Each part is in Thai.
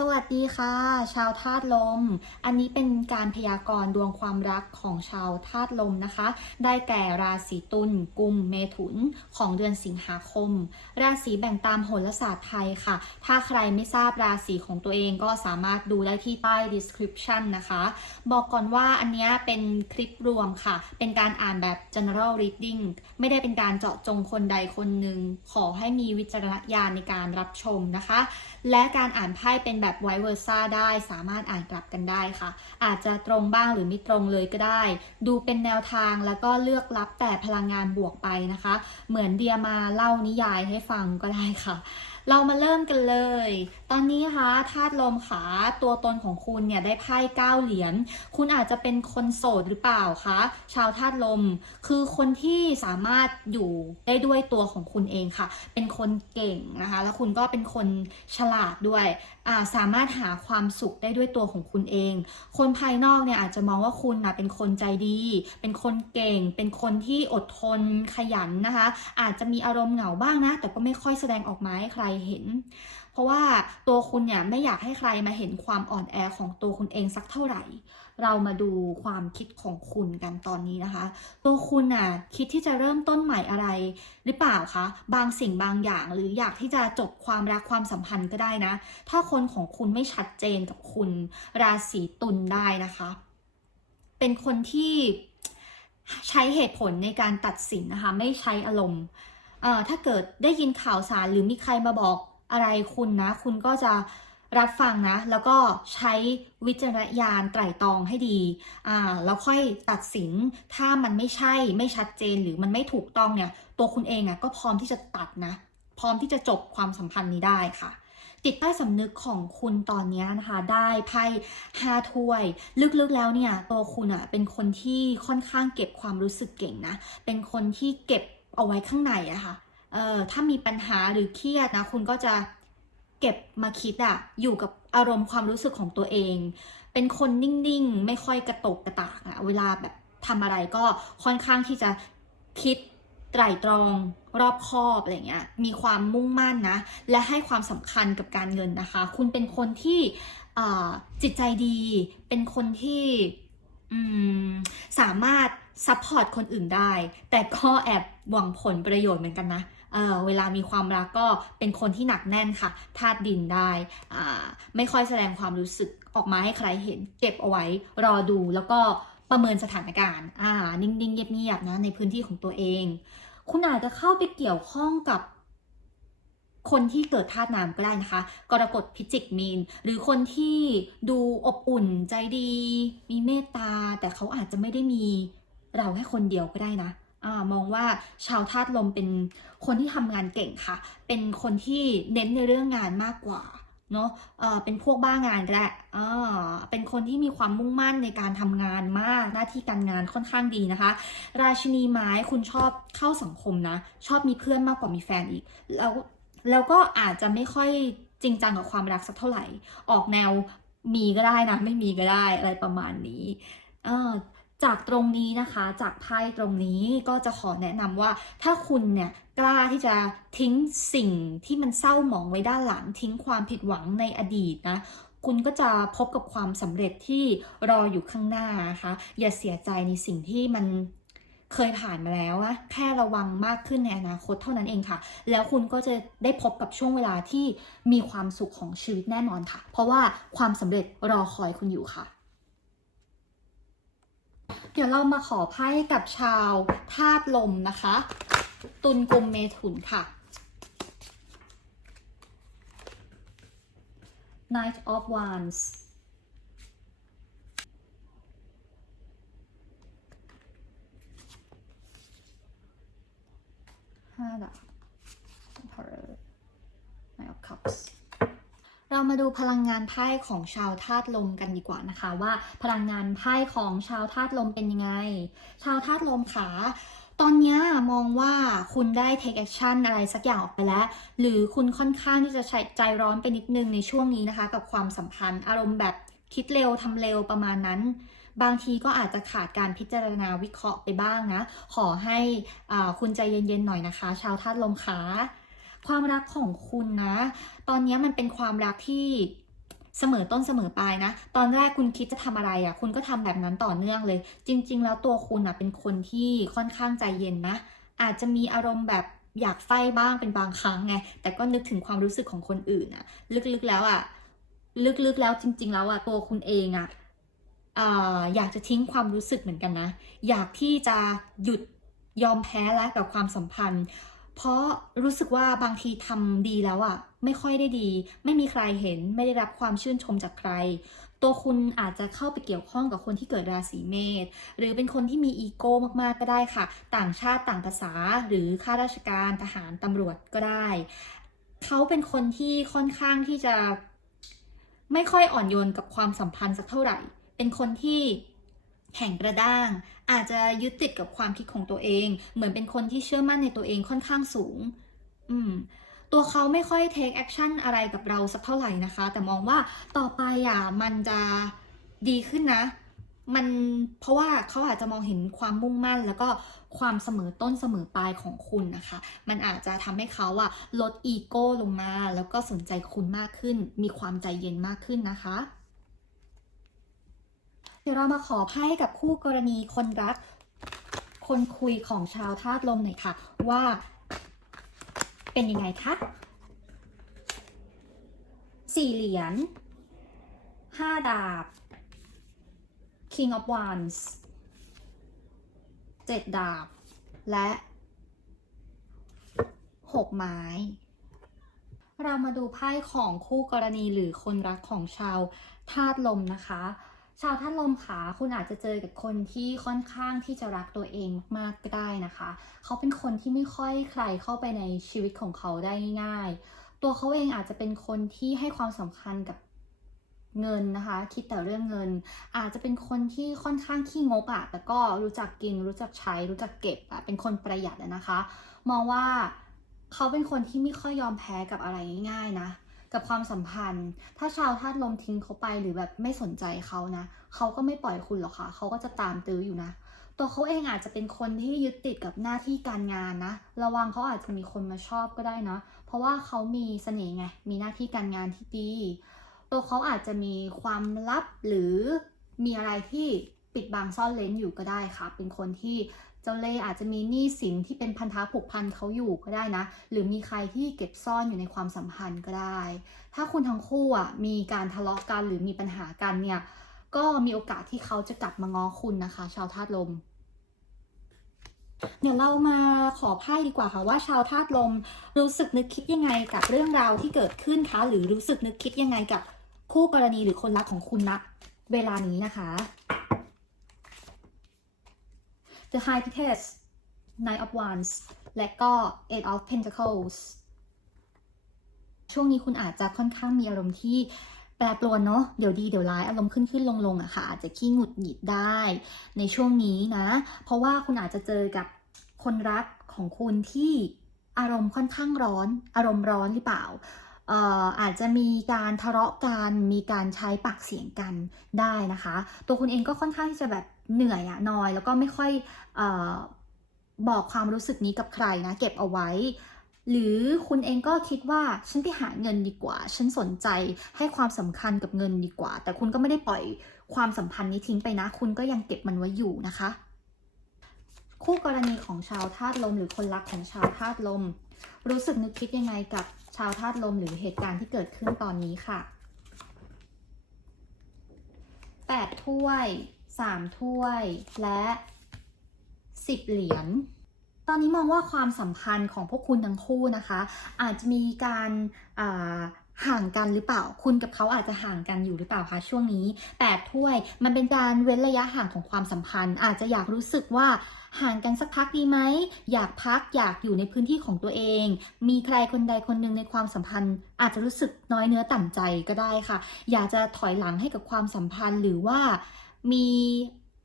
สวัสดีค่ะ ชาวธาตุลม อันนี้เป็นการพยากรณ์ดวงความรักของชาวธาตุลมนะคะ ได้แก่ราศีตุลกุม เมถุนของเดือนสิงหาคม ราศีแบ่งตามโหราศาสตร์ไทยค่ะ ถ้าใครไม่ทราบราศีของตัวเองก็สามารถดูได้ที่ใต้ description นะคะ บอกก่อนว่าอันนี้เป็นคลิปรวมค่ะ เป็นการอ่านแบบ general reading ไม่ได้เป็นการเจาะจงคนใดคนหนึ่งขอให้มีวิจารณญาณในการรับชมนะคะ และการอ่านไพ่เป็นแบบไวเวอร์ซ่าได้ สามารถอ่านกลับกันได้ค่ะ อาจจะตรงบ้างหรือไม่ตรงเลยก็ได้ ดูเป็นแนวทางแล้วก็เลือกรับแต่พลังงานบวกไปนะคะ เหมือนเดียมาเล่านิยายให้ฟังก็ได้ค่ะเรามาเริ่มกันเลย ตอนนี้คะธาตุลมขาตัวตนของคุณเนี่ยได้ไพ่เก้าเหรียญ คุณอาจจะเป็นคนโสดหรือเปล่าคะ ชาวธาตุลม คือคนที่สามารถอยู่ได้ด้วยตัวของคุณเองค่ะ เป็นคนเก่งนะคะ แล้วคุณก็เป็นคนฉลาดด้วย สามารถหาความสุขได้ด้วยตัวของคุณเอง คนภายนอกเนี่ยอาจจะมองว่าคุณนะเป็นคนใจดี เป็นคนเก่ง เป็นคนที่อดทนขยันนะคะ อาจจะมีอารมณ์เหงาบ้างนะ แต่ก็ไม่ค่อยแสดงออกมาให้ใครเห็น เพราะว่าตัวคุณเนี่ยไม่อยากให้ใครมาเห็นความอ่อนแอของตัวคุณเองสักเท่าไหร่ เรามาดูความคิดของคุณกันตอนนี้นะคะ ตัวคุณน่ะคิดที่จะเริ่มต้นใหม่อะไร หรือเปล่าคะบางสิ่งบางอย่าง หรืออยากที่จะจบความรักความสัมพันธ์ก็ได้นะ ถ้าคนของคุณไม่ชัดเจนกับคุณ ราศีตุลได้นะคะ เป็นคนที่ใช้เหตุผลในการตัดสินนะคะ ไม่ใช้อารมณ์ถ้าเกิดได้ยินข่าวสารหรือมีใครมาบอกอะไรคุณนะ คุณก็จะ รับฟังนะ แล้วก็ใช้วิจารณญาณไตร่ตรองให้ดีอ่าแล้วค่อยตัดสินถ้ามันไม่ใช่ไม่ชัดเจนหรือมันไม่ถูกต้องเนี่ย ตัวคุณเองอะก็พร้อมที่จะตัดนะ พร้อมที่จะจบความสัมพันธ์นี้ได้ค่ะจิตใต้สำนึกของคุณตอนนี้นะคะ ได้ไพ่ห้าถ้วย ลึกๆแล้วเนี่ยตัวคุณอะเป็นคนที่ค่อนข้างเก็บความรู้สึกเก่งนะ เป็นคนที่เก็บเอาไว้ข้างในอะค่ะเอ่อถ้ามีปัญหาหรือเครียดนะ คุณก็จะ เก็บมาคิดอะอยู่กับอารมณ์ความรู้สึกของตัวเอง เป็นคนนิ่งๆ ไม่ค่อยกระตกกระตากอะเวลาแบบทำอะไรก็ค่อนข้างที่จะคิดไตร่ตรองรอบคอบอะไรเงี้ย มีความมุ่งมั่นนะ และให้ความสำคัญกับการเงินนะคะ คุณเป็นคนที่จิตใจดี เป็นคนที่สามารถซัพพอร์ตคนอื่นได้ แต่ก็แอบหวังผลประโยชน์เหมือนกันนะ เเวลามีความรักก็เป็นคนที่หนักแน่นค่ะธาตุดินได้ไม่ค่อยแสดงความรู้สึกออกมาให้ใครเห็น เก็บเอาไว้รอดูแล้วก็ประเมินสถานการณ์ อ่า นิ่งๆ เงียบๆ นะ ในพื้นที่ของตัวเอง คุณอาจจะเข้าไปเกี่ยวข้องกับ คนที่เกิดธาตุน้ำก็ได้นะคะ กรกฎพิจิกมีน หรือคนที่ดูอบอุ่นใจดี มีเมตตา แต่เขาอาจจะไม่ได้มีเราแค่คนเดียวก็ได้นะ มองว่าชาวธาตุลมเป็นคนที่ทำงานเก่งค่ะ เป็นคนที่เน้นในเรื่องงานมากกว่าเนาะเออเป็นพวกบ้างานก็ได้อ่าเป็นคนที่มีความมุ่งมั่นในการทำงานมาก หน้าที่การงานค่อนข้างดีนะคะ ราชินีไม้คุณชอบเข้าสังคมนะ ชอบมีเพื่อนมากกว่ามีแฟนอีก แล้วแล้วก็อาจจะไม่ค่อยจริงจังกับความรักสักเท่าไหร่ ออกแนวมีก็ได้นะ ไม่มีก็ได้อะไรประมาณนี้ เออ จากตรงนี้นะคะ จากไพ่ตรงนี้ก็จะขอแนะนำว่า ถ้าคุณเนี่ยกล้าที่จะทิ้งสิ่งที่มันเศร้าหมองไว้ด้านหลัง ทิ้งความผิดหวังในอดีตนะคุณก็จะพบกับความสำเร็จที่รออยู่ข้างหน้านะคะ อย่าเสียใจในสิ่งที่มันเคยผ่านมาแล้วนะแค่ระวังมากขึ้นในอนาคตเท่านั้นเองค่ะ แล้วคุณก็จะได้พบกับช่วงเวลาที่มีความสุขของชีวิตแน่นอนค่ะ เพราะว่าความสำเร็จรอคอยคุณอยู่ค่ะ เดี๋ยวเรามาขอไพ่กับชาวธาตุลมนะคะ ตุลกุมเมถุนค่ะ Knight of Wands ห้าดาบ Emperor Knight of Cups เรามาดูพลังงานไพ่ของชาวธาตุลมกันดีกว่านะคะว่าพลังงานไพ่ของชาวธาตุลมเป็นยังไง ชาวธาตุลมขาตอนนี้มองว่าคุณได้ take action อะไรสักอย่างออกไปแล้ว หรือคุณค่อนข้างที่จะใจร้อนไปนิดนึงในช่วงนี้นะคะ กับความสัมพันธ์อารมณ์แบบคิดเร็วทำเร็วประมาณนั้น บางทีก็อาจจะขาดการพิจารณาวิเคราะห์ไปบ้างนะ ขอให้คุณใจเย็นๆหน่อยนะคะ ชาวธาตุลมขา ความรักของคุณนะ ตอนนี้มันเป็นความรักที่เสมอต้นเสมอปลายนะ ตอนแรกคุณคิดจะทำอะไรอะ่ะ คุณก็ทำแบบนั้นต่อเนื่องเลย จริง ๆ แล้วตัวคุณอะเป็นคนที่ค่อนข้างใจเย็นนะ อาจจะมีอารมณ์แบบอยากไฟบ้างเป็นบางครั้งไง แต่ก็นึกถึงความรู้สึกของคนอื่นอะลึกๆแล้วอะลึกๆแล้วจริง ๆ แล้วอะตัวคุณเองอะอ่าอยากจะทิ้งความรู้สึกเหมือนกันนะ อยากที่จะหยุดยอมแพ้แล้วกับความสัมพันธ์ เพราะรู้สึกว่าบางทีทำดีแล้วอะไม่ค่อยได้ดี ไม่มีใครเห็นไม่ได้รับความชื่นชมจากใคร ตัวคุณอาจจะเข้าไปเกี่ยวข้องกับคนที่เกิดราศีเมษหรือเป็นคนที่มีอีโก้มากๆก็ได้ค่ะ ต่างชาติต่างภาษา หรือข้าราชการทหารตำรวจก็ได้ เขาเป็นคนที่ค่อนข้างที่จะไม่ค่อยอ่อนโยนกับความสัมพันธ์สักเท่าไหร่ เป็นคนที่ แข็งกระด้าง อาจจะยึดติดกับความคิดของตัวเอง เหมือนเป็นคนที่เชื่อมั่นในตัวเองค่อนข้างสูง อืมตัวเขาไม่ค่อย take action อะไรกับเราสักเท่าไหร่นะคะ แต่มองว่าต่อไปอะมันจะดีขึ้นนะ มันเพราะว่าเขาอาจจะมองเห็นความมุ่งมั่น แล้วก็ความเสมอต้นเสมอปลายของคุณนะคะ มันอาจจะทำให้เขาอะลดอีโก้ลงมา แล้วก็สนใจคุณมากขึ้น มีความใจเย็นมากขึ้นนะคะ ดี๋ยวเรามาขอไพ่กับคู่กรณีคนรัก คนคุยของชาวธาตุลมหน่อยค่ะ ว่าเป็นยังไงคะสี่เหรียญห้าดาบ King of Wands เจ็ดดาบ และหกไม้ เรามาดูไพ่ของคู่กรณีหรือคนรักของชาวธาตุลมนะคะ ชาวธาตุลมขาคุณอาจจะเจอกับคนที่ค่อนข้างที่จะรักตัวเองมากๆก็ได้นะคะ เขาเป็นคนที่ไม่ค่อยใครเข้าไปในชีวิตของเขาได้ง่าย ตัวเขาเองอาจจะเป็นคนที่ให้ความสำคัญกับเงินนะคะ คิดแต่เรื่องเงิน อาจจะเป็นคนที่ค่อนข้างขี้งกอะแต่ก็รู้จักกิน รู้จักใช้ รู้จักเก็บอะเป็นคนประหยัดนะคะ มองว่าเขาเป็นคนที่ไม่ค่อยยอมแพ้กับอะไรง่ายๆนะ กับความสัมพันธ์ ถ้าชาวธาตุลมทิ้งเขาไปหรือแบบไม่สนใจเขานะเขาก็ไม่ปล่อยคุณหรอกค่ะ เขาก็จะตามตื้ออยู่นะ ตัวเขาเองอาจจะเป็นคนที่ยึดติดกับหน้าที่การงานนะ ระวังเขาอาจจะมีคนมาชอบก็ได้นะ เพราะว่าเขามีเสน่ห์ไง มีหน้าที่การงานที่ดี ตัวเขาอาจจะมีความลับหรือมีอะไรที่ปิดบังซ่อนเล้นอยู่ก็ได้ค่ะ เป็นคนที่ เจ้าเล่อาจจะมีหนี้สินที่เป็นพันธะผูกพันเขาอยู่ก็ได้นะ หรือมีใครที่เก็บซ่อนอยู่ในความสัมพันธ์ก็ได้ ถ้าคุณทั้งคู่อะมีการทะเลาะกันหรือมีปัญหากันเนี่ยก็มีโอกาสที่เขาจะกลับมาง้อคุณนะคะ ชาวธาตุลม เดี๋ยวเรามาขอไพ่ดีกว่าค่ะว่าชาวธาตุลมรู้สึกนึกคิดยังไงกับเรื่องราวที่เกิดขึ้นคะ หรือรู้สึกนึกคิดยังไงกับคู่กรณีหรือคนรักของคุณณเวลานี้นะคะ The High Priestess Knight of Wands และก็ Eight of Pentacles ช่วงนี้คุณอาจจะค่อนข้างมีอารมณ์ที่แปรปรวนเนาะ เดี๋ยวดีเดี๋ยวร้าย อารมณ์ขึ้นขึ้นลงลงอะค่ะ อาจจะขี้หงุดหงิดได้ในช่วงนี้นะ เพราะว่าคุณอาจจะเจอกับคนรักของคุณที่อารมณ์ค่อนข้างร้อน อารมณ์ร้อนหรือเปล่าเอ่ออาจจะมีการทะเลาะกัน มีการใช้ปากเสียงกันได้นะคะ ตัวคุณเองก็ค่อนข้างที่จะแบบ เหนื่อยอะนอยแล้วก็ไม่ค่อยอบอกความรู้สึกนี้กับใครนะ เก็บเอาไว้ หรือคุณเองก็คิดว่าฉันไปหาเงินดีกว่า ฉันสนใจให้ความสำคัญกับเงินดีกว่า แต่คุณก็ไม่ได้ปล่อยความสัมพันธ์นี้ทิ้งไปนะ คุณก็ยังเก็บมันไว้อยู่นะคะ คู่กรณีของชาวธาตุลม หรือคนรักของชาวธาตุลม รู้สึกนึกคิดยังไงกับชาวธาตุลมหรือเหตุการณ์ที่เกิดขึ้นตอนนี้ค่ะ8ถ้วย 3 ถ้วยและ 10 เหรียญตอนนี้มองว่าความสัมพันธ์ของพวกคุณทั้งคู่นะคะ อาจจะมีการาห่างกันหรือเปล่า คุณกับเขาอาจจะห่างกันอยู่หรือเปล่าคะช่วงนี้8ถ้วย มันเป็นการเว้นระยะห่างของความสัมพันธ์ อาจจะอยากรู้สึกว่าห่างกันสักพักดีไหม อยากพักอยากอยู่ในพื้นที่ของตัวเอง มีใครคนใดคนหนึ่งในความสัมพันธ์ อาจจะรู้สึกน้อยเนื้อต่ำใจก็ได้ค่ะ อยากจะถอยหลังให้กับความสัมพันธ์หรือว่า มี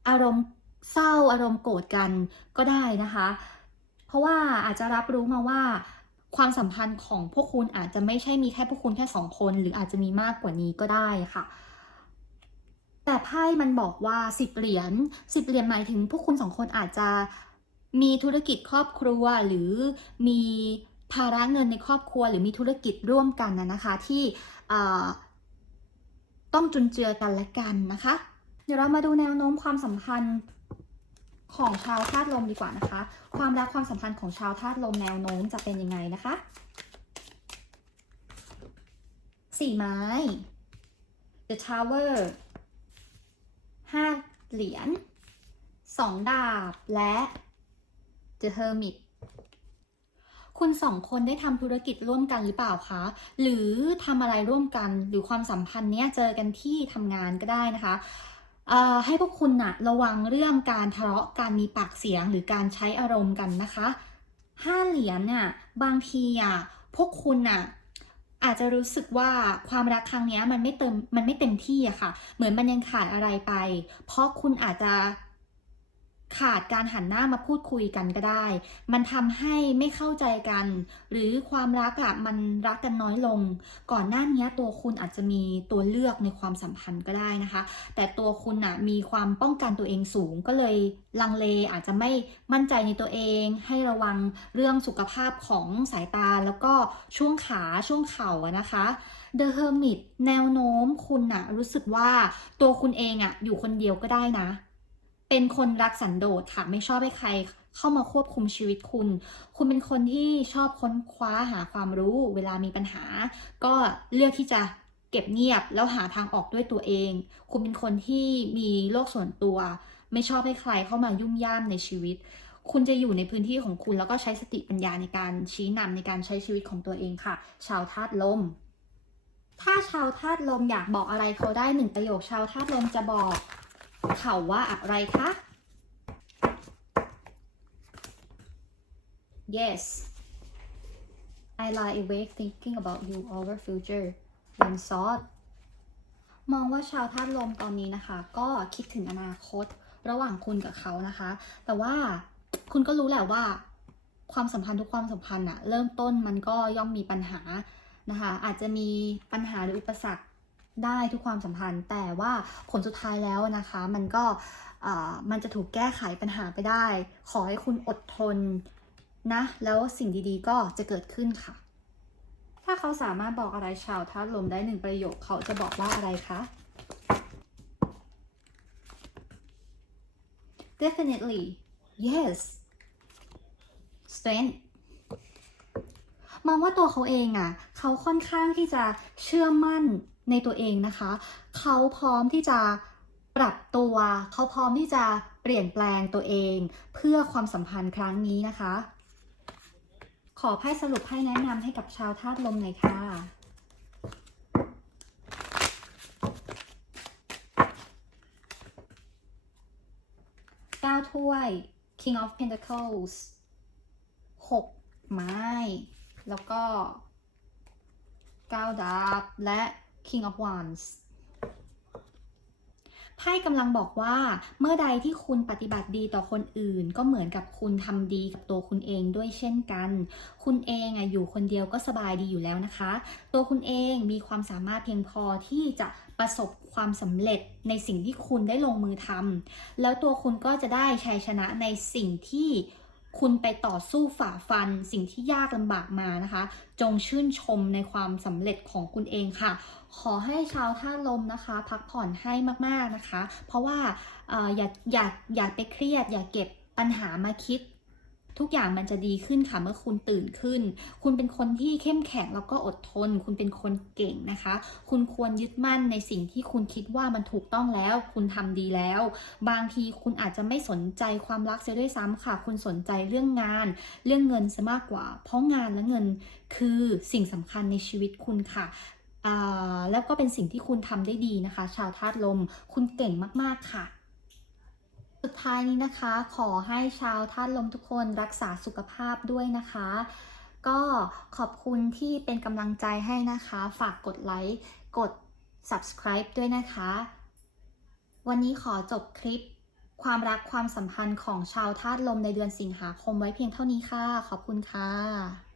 อารมณ์เศร้าอารมณ์โกรธกันก็ได้นะคะ เพราะว่าอาจจะรับรู้มาว่าความสัมพันธ์ของพวกคุณอาจจะไม่ใช่มีแค่พวกคุณแค่สองคน หรืออาจจะมีมากกว่านี้ก็ได้ค่ะ แต่ไพ่มันบอกว่าสิบเหรียญสิบเหรียญหมายถึงพวกคุณสองคนอาจจะมีธุรกิจครอบครัวหรือมีภาระเงินในครอบครัว หรือมีธุรกิจร่วมกันนะคะที่ต้องจุนเจือกันและกันนะคะ เดี๋ยวเรามาดูแนวโน้มความสัมพันธ์ของชาวธาตุลมดีกว่านะคะ ความรักความสัมพันธ์ของชาวธาตุลมแนวโน้มจะเป็นยังไงนะคะสี่ไม้ The Tower ห้าเหรียญสองดาบและ The Hermit คุณสองคนได้ทำธุรกิจร่วมกันหรือเปล่าคะ หรือทำอะไรร่วมกันหรือความสัมพันธ์เนี้ยเจอกันที่ทำงานก็ได้นะคะ ให้พวกคุณนะระวังเรื่องการทะเลาะการมีปากเสียงหรือการใช้อารมณ์กันนะคะห้าเหรียญเนี่ยบางทีอะพวกคุณน่ะอาจจะรู้สึกว่าความรักครั้งนี้มันไม่เติมมันไม่เต็มที่อะค่ะ เหมือนมันยังขาดอะไรไป เพราะคุณอาจจะ ขาดการหันหน้ามาพูดคุยกันก็ได้ มันทำให้ไม่เข้าใจกัน หรือความรักอะ่ะมันรักกันน้อยลง ก่อนหน้านี้ตัวคุณอาจจะมีตัวเลือกในความสัมพันธ์ก็ได้นะคะ แต่ตัวคุณอะ่ะมีความป้องกันตัวเองสูงก็เลยลังเลอาจจะไม่มั่นใจในตัวเอง ให้ระวังเรื่องสุขภาพของสายตาแล้วก็ช่วงขาช่วงเข่านะคะ The Hermit แนวโน้มคุณอะรู้สึกว่าตัวคุณเองอะอยู่คนเดียวก็ได้นะ เป็นคนรักสันโดษค่ะ ไม่ชอบให้ใครเข้ามาควบคุมชีวิตคุณ คุณเป็นคนที่ชอบค้นคว้าหาความรู้ เวลามีปัญหา ก็เลือกที่จะเก็บเงียบแล้วหาทางออกด้วยตัวเอง คุณเป็นคนที่มีโลกส่วนตัว ไม่ชอบให้ใครเข้ามายุ่งย่ามในชีวิต คุณจะอยู่ในพื้นที่ของคุณแล้วก็ใช้สติปัญญาในการชี้นำในการใช้ชีวิตของตัวเองค่ะ ชาวธาตุลม ถ้าชาวธาตุลมอยากบอกอะไรเขาได้หนึ่งประโยคชาวธาตุลมจะบอก เขาว่าอะไรคะ Yes I lie awake thinking about you over future when sought มองว่าชาวธาตุลมตอนนี้นะคะ ก็คิดถึงอนาคตระหว่างคุณกับเขานะคะ แต่ว่าคุณก็รู้แหละว่า ความสัมพันธ์ทุกความสัมพันธ์อะเริ่มต้นมันก็ย่อมมีปัญหานะคะ อาจจะมีปัญหาหรืออุปสรรค ได้ทุกความสัมพันธ์ แต่ว่าผลสุดท้ายแล้วนะคะ มันก็มันจะถูกแก้ไขปัญหาไปได้ ขอให้คุณอดทนนะ แล้วสิ่งดีๆก็จะเกิดขึ้นค่ะ ถ้าเขาสามารถบอกอะไรชาวธาตุลมได้หนึ่งประโยคเขาจะบอกว่าอะไรคะ definitely yes strength มองว่าตัวเขาเองอะ เขาค่อนข้างที่จะเชื่อมั่น ในตัวเองนะคะ เขาพร้อมที่จะปรับตัว เขาพร้อมที่จะเปลี่ยนแปลงตัวเอง เพื่อความสัมพันธ์ครั้งนี้นะคะ ขอไพ่สรุปให้แนะนำให้กับชาวธาตุลมหน่อยค่ะเก้าถ้วย King of Pentacles หกไม้ แล้วก็เก้าดาบและ King of Wands ไพ่กำลังบอกว่าเมื่อใดที่คุณปฏิบัติดีต่อคนอื่น ก็เหมือนกับคุณทำดีกับตัวคุณเองด้วยเช่นกัน คุณเองอะอยู่คนเดียวก็สบายดีอยู่แล้วนะคะ ตัวคุณเองมีความสามารถเพียงพอที่จะประสบความสำเร็จในสิ่งที่คุณได้ลงมือทำแล้วตัวคุณก็จะได้ชัยชนะในสิ่งที่ คุณไปต่อสู้ฝ่าฟันสิ่งที่ยากลำบากมานะคะ จงชื่นชมในความสำเร็จของคุณเองค่ะ ขอให้ชาวท่าลมนะคะ พักผ่อนให้มากๆนะคะ เพราะว่าอออย่าอย่าอย่าไปเครียด อย่าเก็บปัญหามาคิด ทุกอย่างมันจะดีขึ้นค่ะเมื่อคุณตื่นขึ้น คุณเป็นคนที่เข้มแข็งแล้วก็อดทน คุณเป็นคนเก่งนะคะ คุณควรยึดมั่นในสิ่งที่คุณคิดว่ามันถูกต้องแล้ว คุณทำดีแล้ว บางทีคุณอาจจะไม่สนใจความรักเสียด้วยซ้ำค่ะ คุณสนใจเรื่องงาน เรื่องเงินซะมากกว่า เพราะงานและเงินคือสิ่งสำคัญในชีวิตคุณค่ะแล้วก็เป็นสิ่งที่คุณทำได้ดีนะคะ ชาวธาตุลม คุณเก่งมาก ๆ ค่ะ ท้ายนี้นะคะ ขอให้ชาวธาตุลมทุกคนรักษาสุขภาพด้วยนะคะ ก็ขอบคุณที่เป็นกำลังใจให้นะคะ ฝากกดไลค์กด subscribe ด้วยนะคะ วันนี้ขอจบคลิปความรักความสัมพันธ์ของชาวธาตุลมในเดือนสิงหาคมไว้เพียงเท่านี้ค่ะ ขอบคุณค่ะ